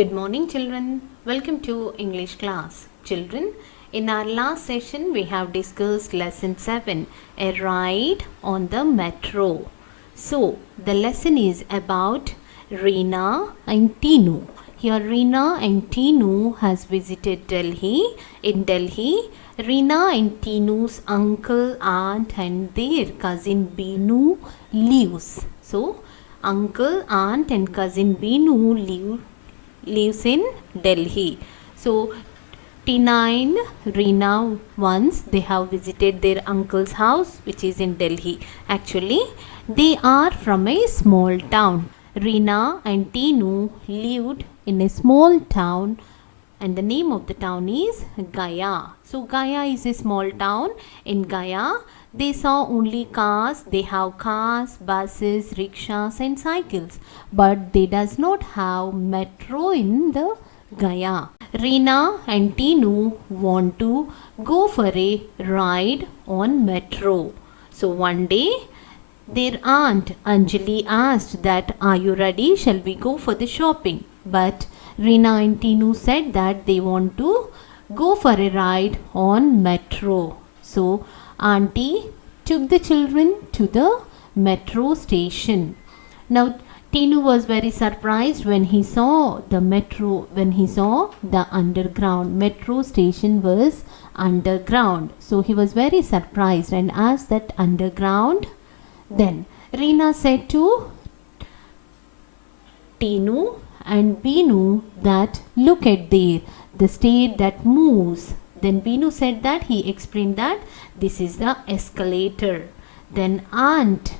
Good morning, children. Welcome to English class. Children, in our last session, we have discussed lesson 7, a ride on the metro. So, the lesson is about Reena and Tinu. Here, Reena and Tinu has visited Delhi. In Delhi, Reena and Tinu's uncle, aunt and their cousin Binu lives. So, uncle, aunt and cousin Binu lives in Delhi. So Tina and Reena, once they have visited their uncle's house which is in Delhi. Actually, they are from a small town. Reena and Tinu lived in a small town and the name of the town is Gaya. So Gaya is a small town. In Gaya, they saw only cars. They have cars, buses, rickshaws and cycles, but they does not have metro in the Gaya. Reena and Tinu want to go for a ride on metro. So one day their aunt Anjali asked that, are you ready? Shall we go for the shopping? But Reena and Tinu said that they want to go for a ride on metro. So auntie took the children to the metro station. Now Tinu was very surprised when he saw the metro, when he saw the underground. Metro station was underground. So he was very surprised and asked that underground. Then Reena said to Tinu and Binu that look at there, the stair that moves. Then Binu said that, he explained that this is the escalator. Then Aunt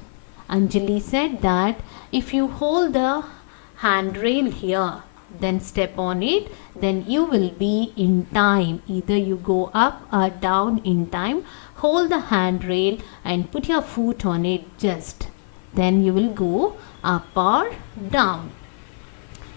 Anjali said that if you hold the handrail here, then step on it, then you will be in time. Either you go up or down in time. Hold the handrail and put your foot on it just. Then you will go up or down.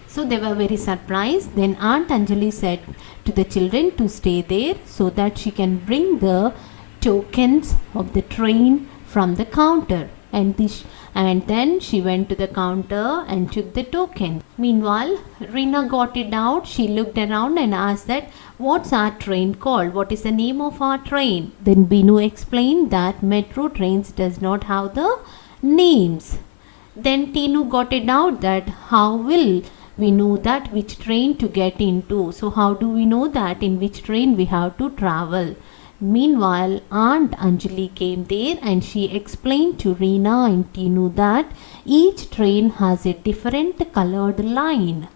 So they were very surprised. Then Aunt Anjali said to the children to stay there so that she can bring the tokens of the train from the counter. And then she went to the counter and took the token. Meanwhile, Reena got it out. She looked around and asked that, what's our train called? What is the name of our train? Then Binu explained that metro trains does not have the names. Then Tinu got it out that how will we know that which train to get into? So how do we know that in which train we have to travel? Meanwhile, Aunt Anjali came there and she explained to Reena and Tinu that each train has a different colored line.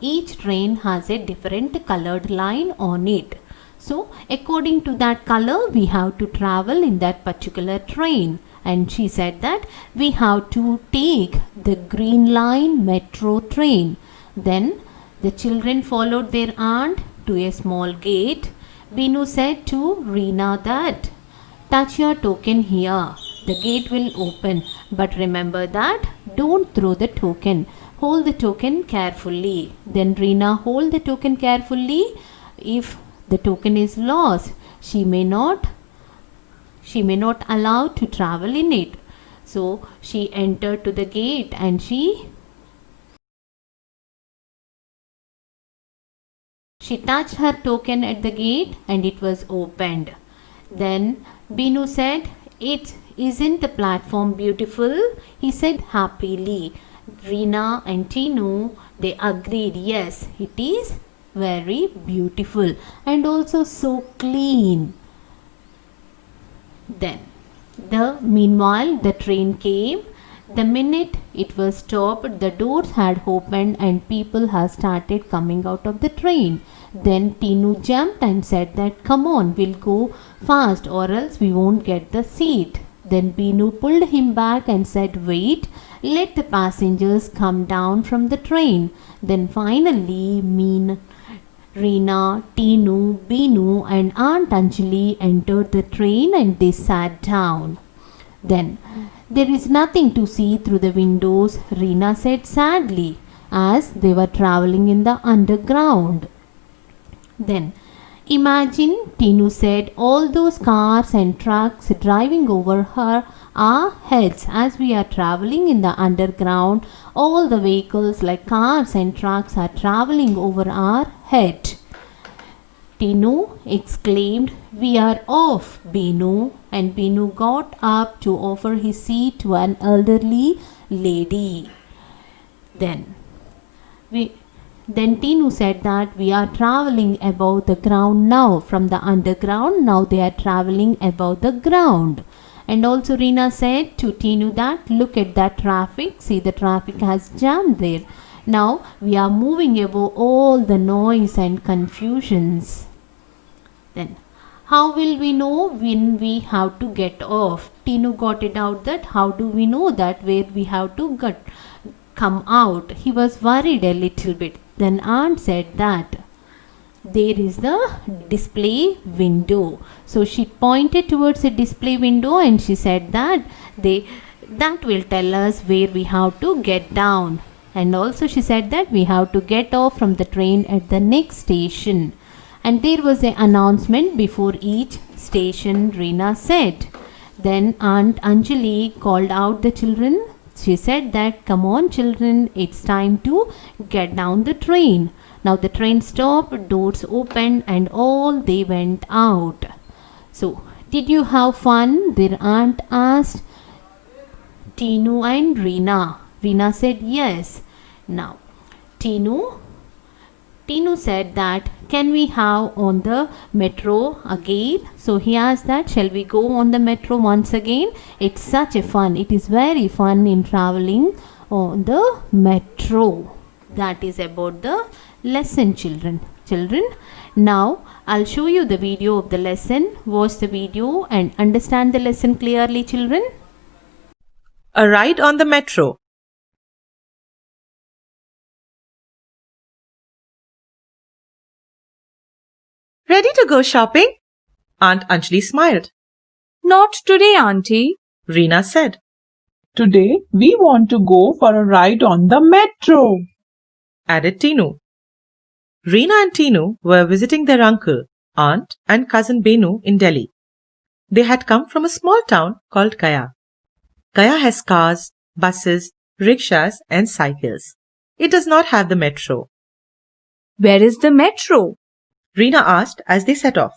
Each train has a different colored line on it. So according to that color, we have to travel in that particular train. And she said that we have to take the green line metro train. Then the children followed their aunt to a small gate. Binu said to Reena that, touch your token here. The gate will open. But remember that don't throw the token. Hold the token carefully. Then Reena hold the token carefully. If the token is lost, she may not allow to travel in it. So she entered to the gate and she touched her token at the gate and it was opened. Then Binu said, isn't the platform beautiful? He said happily. Reena and Tinu, they agreed, yes, it is very beautiful and also so clean. Then meanwhile the train came. The minute it was stopped, the doors had opened and people had started coming out of the train. Then Tinu jumped and said that, come on, we'll go fast or else we won't get the seat. Then Binu pulled him back and said, wait, let the passengers come down from the train. Then finally Reena, Tinu, Binu and Aunt Anjali entered the train and they sat down. Then, there is nothing to see through the windows, Reena said sadly, as they were traveling in the underground. Then, imagine, Tinu said, all those cars and trucks driving over our heads. As we are traveling in the underground, all the vehicles like cars and trucks are traveling over our head. Tinu exclaimed, "We are off, Binu." And Binu got up to offer his seat to an elderly lady. Then Tinu said that we are traveling above the ground now. From the underground, now they are traveling above the ground. And also Reena said to Tinu that, "Look at that traffic. See, the traffic has jammed there. Now we are moving above all the noise and confusions." Then, how will we know when we have to get off? Tinu got it out that how do we know that where we have to come out? He was worried a little bit. Then aunt said that there is the display window. So she pointed towards a display window and she said that that will tell us where we have to get down. And also she said that we have to get off from the train at the next station. And there was an announcement before each station, Reena said. Then Aunt Anjali called out the children. She said that, "Come on children, it's time to get down the train." Now the train stopped, doors opened and all they went out. So, did you have fun? Their aunt asked Tinu and Reena. Reena said yes. Now, Tinu said that, "Can we have on the metro again?" So he asked that, "Shall we go on the metro once again? It's such a fun. It is very fun in traveling on the metro." That is about the lesson, children. Now I'll show you the video of the lesson. Watch the video and understand the lesson clearly, children. A ride on the metro. Ready to go shopping? Aunt Anjali smiled. Not today, Auntie. Reena said. Today we want to go for a ride on the metro, added Tinu. Reena and Tinu were visiting their uncle, aunt and cousin Benu in Delhi. They had come from a small town called Gaya. Gaya has cars, buses, rickshaws and cycles. It does not have the metro. Where is the metro? Reena asked as they set off.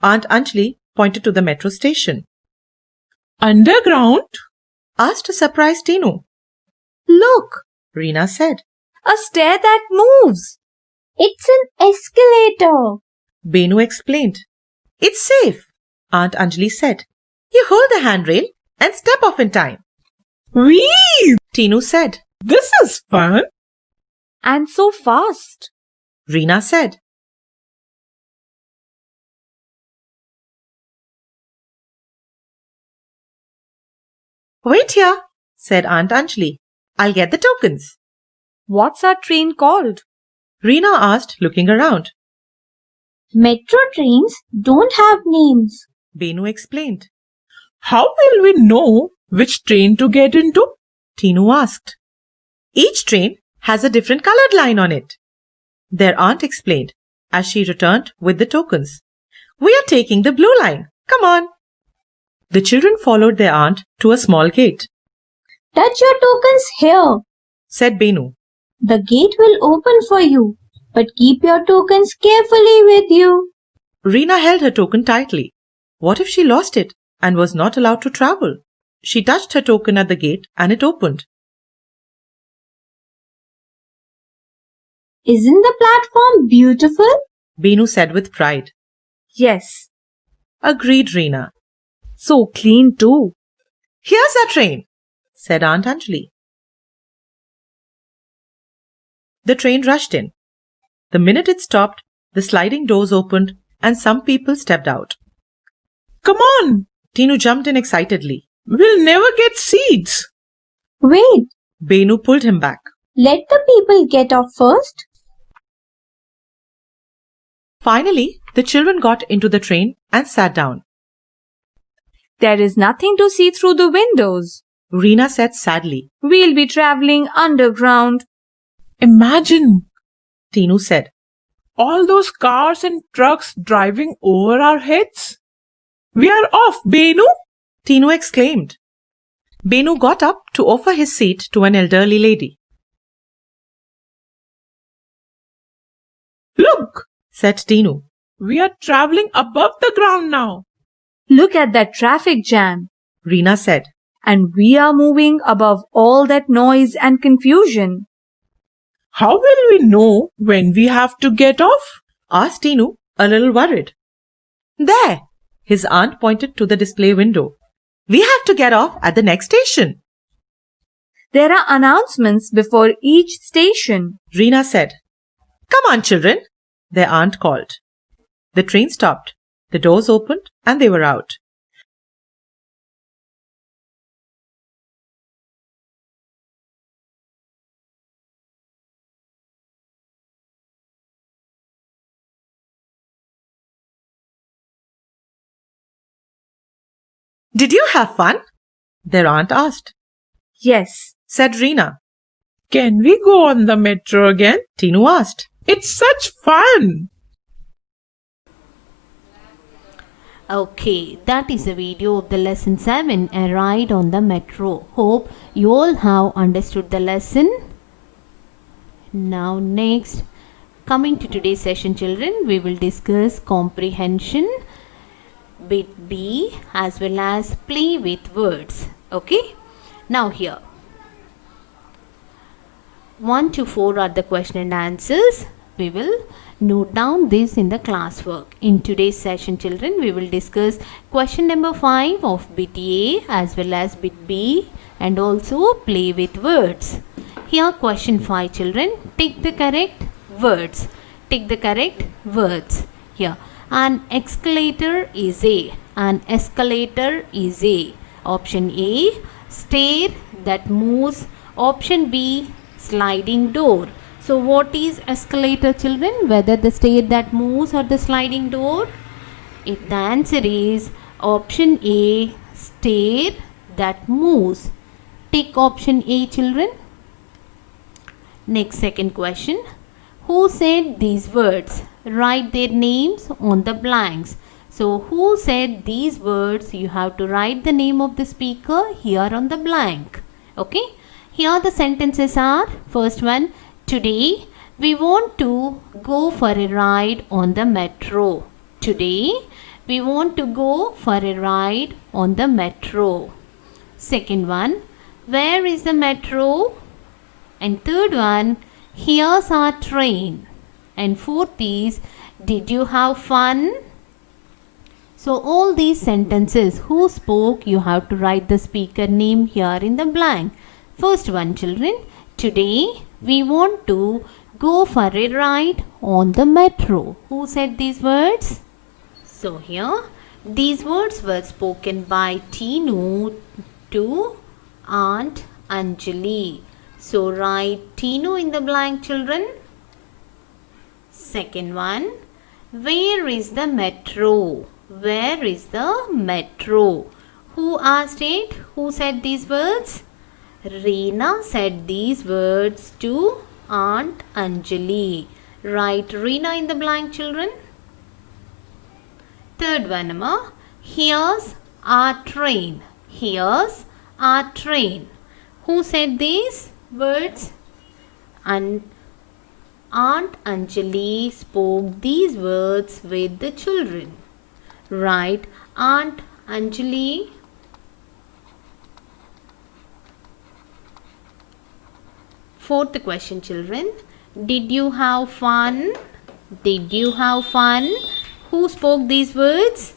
Aunt Anjali pointed to the metro station. Underground? Asked a surprised Tinu. Look, Reena said. A stair that moves. It's an escalator. Benu explained. It's safe, Aunt Anjali said. You hold the handrail and step off in time. Whee! Tinu said. This is fun. And so fast. Reena said. Wait here, said Aunt Anjali. I'll get the tokens. What's our train called? Reena asked, looking around. Metro trains don't have names. Benu explained. How will we know which train to get into? Tinu asked. Each train has a different colored line on it. Their aunt explained as she returned with the tokens. We are taking the blue line. Come on. The children followed their aunt to a small gate. Touch your tokens here. Said Benu. The gate will open for you, but keep your tokens carefully with you. Reena held her token tightly. What if she lost it and was not allowed to travel? She touched her token at the gate and it opened. Isn't the platform beautiful? Benu said with pride. Yes. Agreed Reena. So clean too. Here's our train, said Aunt Anjali. The train rushed in. The minute it stopped, the sliding doors opened and some people stepped out. Come on! Tinu jumped in excitedly. We'll never get seats. Wait, Benu pulled him back. let the people get off first. Finally, the children got into the train and sat down. There is nothing to see through the windows. Reena said sadly. We'll be traveling underground. Imagine Tinu said. all those cars and trucks driving over our heads. We are off, Benu. Tinu exclaimed. Benu got up to offer his seat to an elderly lady. Look, Said Tinu. we are traveling above the ground now. Look at that traffic jam. Reena said. And we are moving above all that noise and confusion. How will we know when we have to get off? Asked Tinu, a little worried. There! His aunt pointed to the display window. We have to get off at the next station. There are announcements before each station. Reena said. Come on, children, their aunt called. The train stopped. The doors opened and they were out. Did you have fun? Their aunt asked. Yes. Said Reena. Can we go on the metro again? Tinu asked. It's such fun. Okay, that is a video of the lesson 7, a ride on the metro. Hope you all have understood the lesson. Now next, coming to today's session, children, we will discuss comprehension, bit B, as well as play with words. Okay, now here 1 to 4 are the question and answers. We will note down this in the classwork. In today's session, children, we will discuss question number 5 of bit A as well as bit B and also play with words. Here question 5, children, tick the correct words. Tick the correct words. Here, an escalator is A. An escalator is A. Option A, stair that moves. Option B, sliding door. So what is escalator, children? Whether the stair that moves or the sliding door? The answer is option A, stair that moves. Tick option A, children. Next, second question. Who said these words? Write their names on the blanks. So who said these words? You have to write the name of the speaker here on the blank. Okay. Here the sentences are, first one, today we want to go for a ride on the metro. Today we want to go for a ride on the metro. Second one, where is the metro? And third one, here's our train. And fourth is, did you have fun? So all these sentences, who spoke, you have to write the speaker name here in the blank. First one, children, today we want to go for a ride on the metro. Who said these words? So here, these words were spoken by Tinu to Aunt Anjali. So write Tinu in the blank, children. Second one, where is the metro? Where is the metro? Who asked it? Who said these words? Reena said these words to Aunt Anjali. Write Reena in the blank, children. Third one, Amma. Here's our train. Here's our train. Who said these words? And Aunt Anjali spoke these words with the children. Write Aunt Anjali. Fourth question, children. Did you have fun? Did you have fun? Who spoke these words?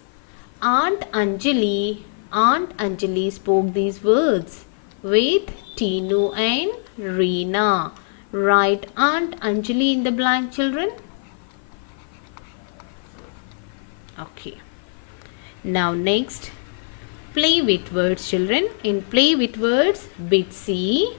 Aunt Anjali. Aunt Anjali spoke these words with Tinu and Reena. Write Aunt Anjali in the blank, children. Okay. Now next, play with words, children. In play with words, bit C,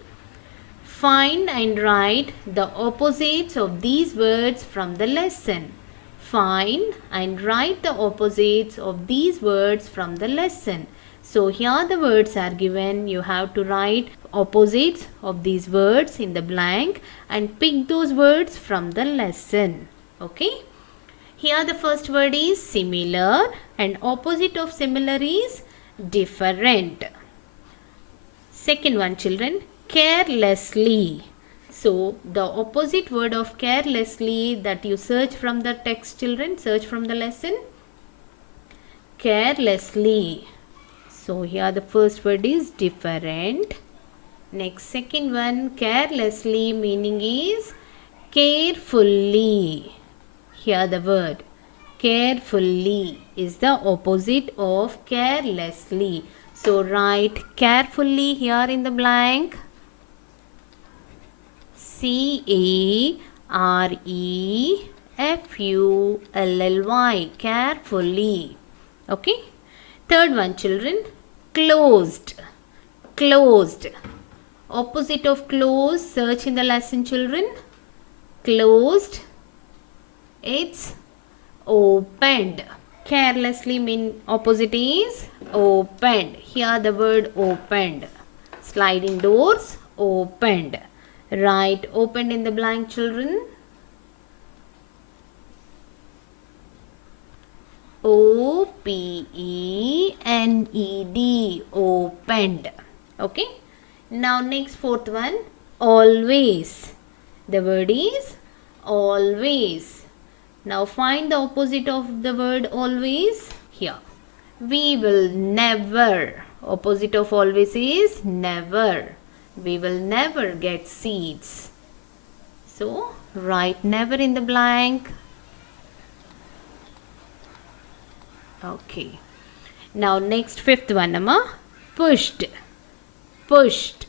find and write the opposites of these words from the lesson. Find and write the opposites of these words from the lesson. So here the words are given. You have to write opposites of these words in the blank and pick those words from the lesson. Okay. Here the first word is similar and opposite of similar is different. Second one, children, carelessly. So the opposite word of carelessly that you search from the text, children, search from the lesson. Carelessly. So here the first word is different. Next, second one, carelessly meaning is carefully. Here the word carefully is the opposite of carelessly. So write carefully here in the blank. CAREFULLY, carefully. Okay. Third one, children, closed. Closed. Opposite of closed, search in the lesson, children. Closed. It's opened. Carelessly mean opposite is opened. Here the word opened. Sliding doors, opened. Write opened in the blank, children. OPENED, opened. Okay. Now next, fourth one, always. The word is always. Now find the opposite of the word always here. We will never. Opposite of always is never. We will never get seeds. So write never in the blank. Okay. Now next, fifth one, Amma. Pushed. Pushed.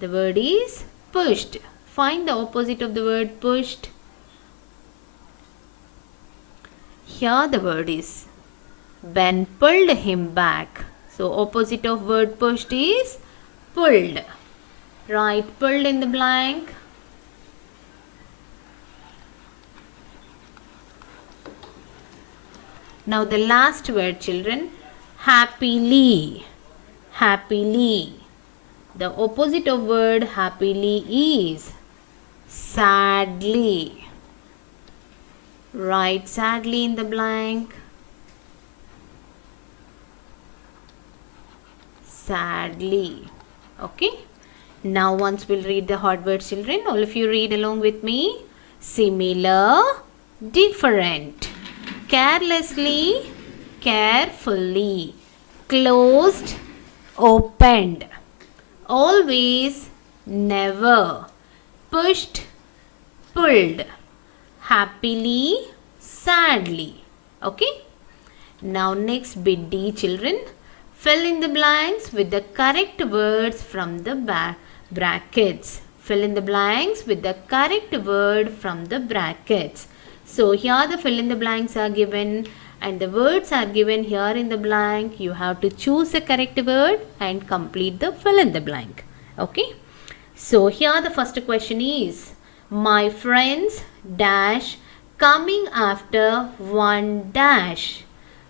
The word is pushed. Find the opposite of the word pushed. Here the word is Ben pulled him back. So opposite of word pushed is pulled. Write pulled in the blank. Now the last word, children, happily. Happily. The opposite of word happily is sadly. Write sadly in the blank. Sadly. Okay. Now once we'll read the hard words, children. All of you read along with me. Similar, different. Carelessly, carefully. Closed, opened. Always, never. Pushed, pulled. Happily, sadly. Okay. Now next bit D, children. Fill in the blanks with the correct words from the brackets. Fill in the blanks with the correct word from the brackets. So here the fill in the blanks are given and the words are given here in the blank. You have to choose the correct word and complete the fill in the blank. Okay. So here the first question is, my friends dash coming after one dash.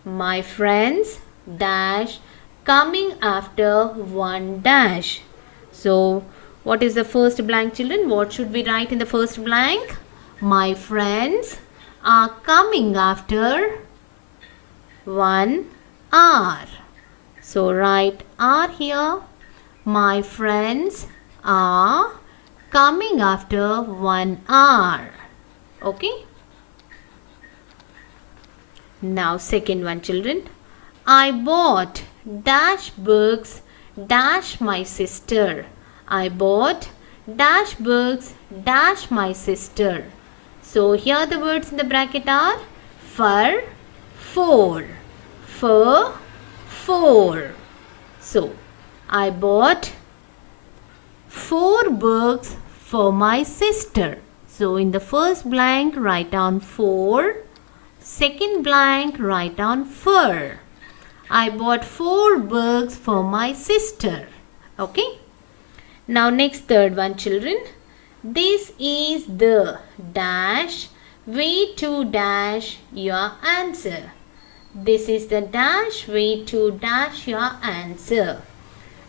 My friends dash coming after one dash. So what is the first blank, children? What should we write in the first blank? My friends are coming after 1 hour. So write R here. My friends are coming after 1 hour. Okay. Now second one, children. I bought dash books dash my sister. I bought dash books dash my sister. So here the words in the bracket are for, for, 4. So I bought 4 books for my sister. So in the first blank write down 4. Second blank write down for. I bought 4 books for my sister. Okay. Now next third one, children. This is the dash way to dash your answer. This is the dash way to dash your answer.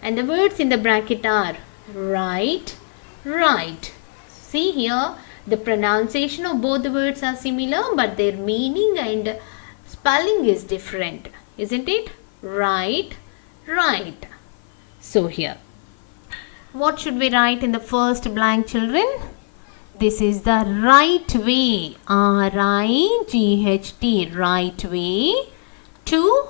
And the words in the bracket are right, right. See here, the pronunciation of both the words are similar, but their meaning and spelling is different. Isn't it? Right, right. So here, what should we write in the first blank, children? This is the right way, R-I-G-H-T, right way to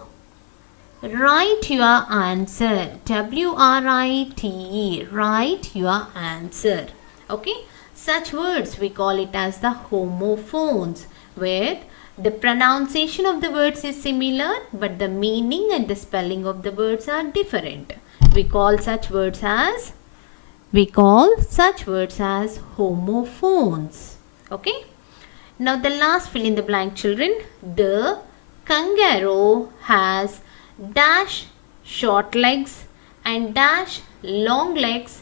write your answer, W-R-I-T-E, write your answer. Okay, such words we call it as the homophones, where the pronunciation of the words is similar but the meaning and the spelling of the words are different. We call such words as homophones. Okay, now the last fill in the blank, children. The kangaroo has dash short legs and dash long legs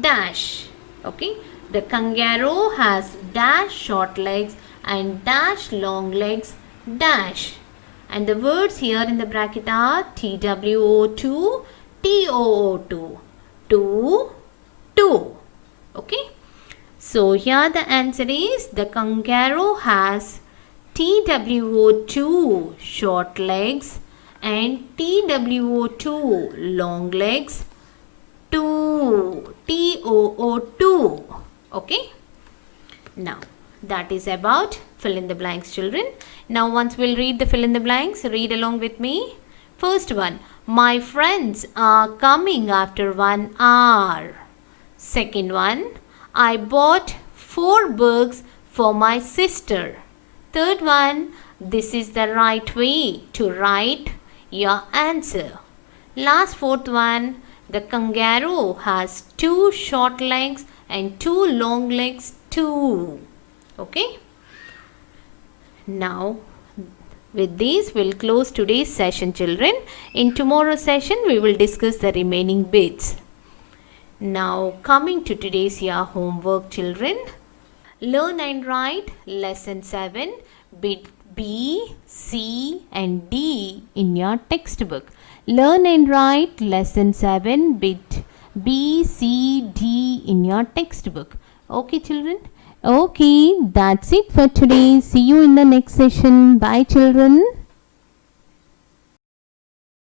dash. Okay, the kangaroo has dash short legs and dash long legs dash. And the words here in the bracket are TWO2, TOO2, two. Okay, so here the answer is the kangaroo has TWO2 short legs and TWO2 long legs, TOO2. Okay, now that is about fill in the blanks, children. Now once we'll read the fill in the blanks, read along with me. First one, my friends are coming after 1 hour. Second one, I bought 4 books for my sister. Third one, this is the right way to write your answer. Last fourth one, the kangaroo has 2 short legs and 2 long legs too. Okay. Now with this we'll close today's session, children. In tomorrow's session we will discuss the remaining bits. Now coming to today's year homework, children. Learn and write lesson 7 bit B, C and D in your textbook. Learn and write lesson 7 bit B, C, D in your textbook. Okay, children? Okay, that's it for today. See you in the next session. Bye, children.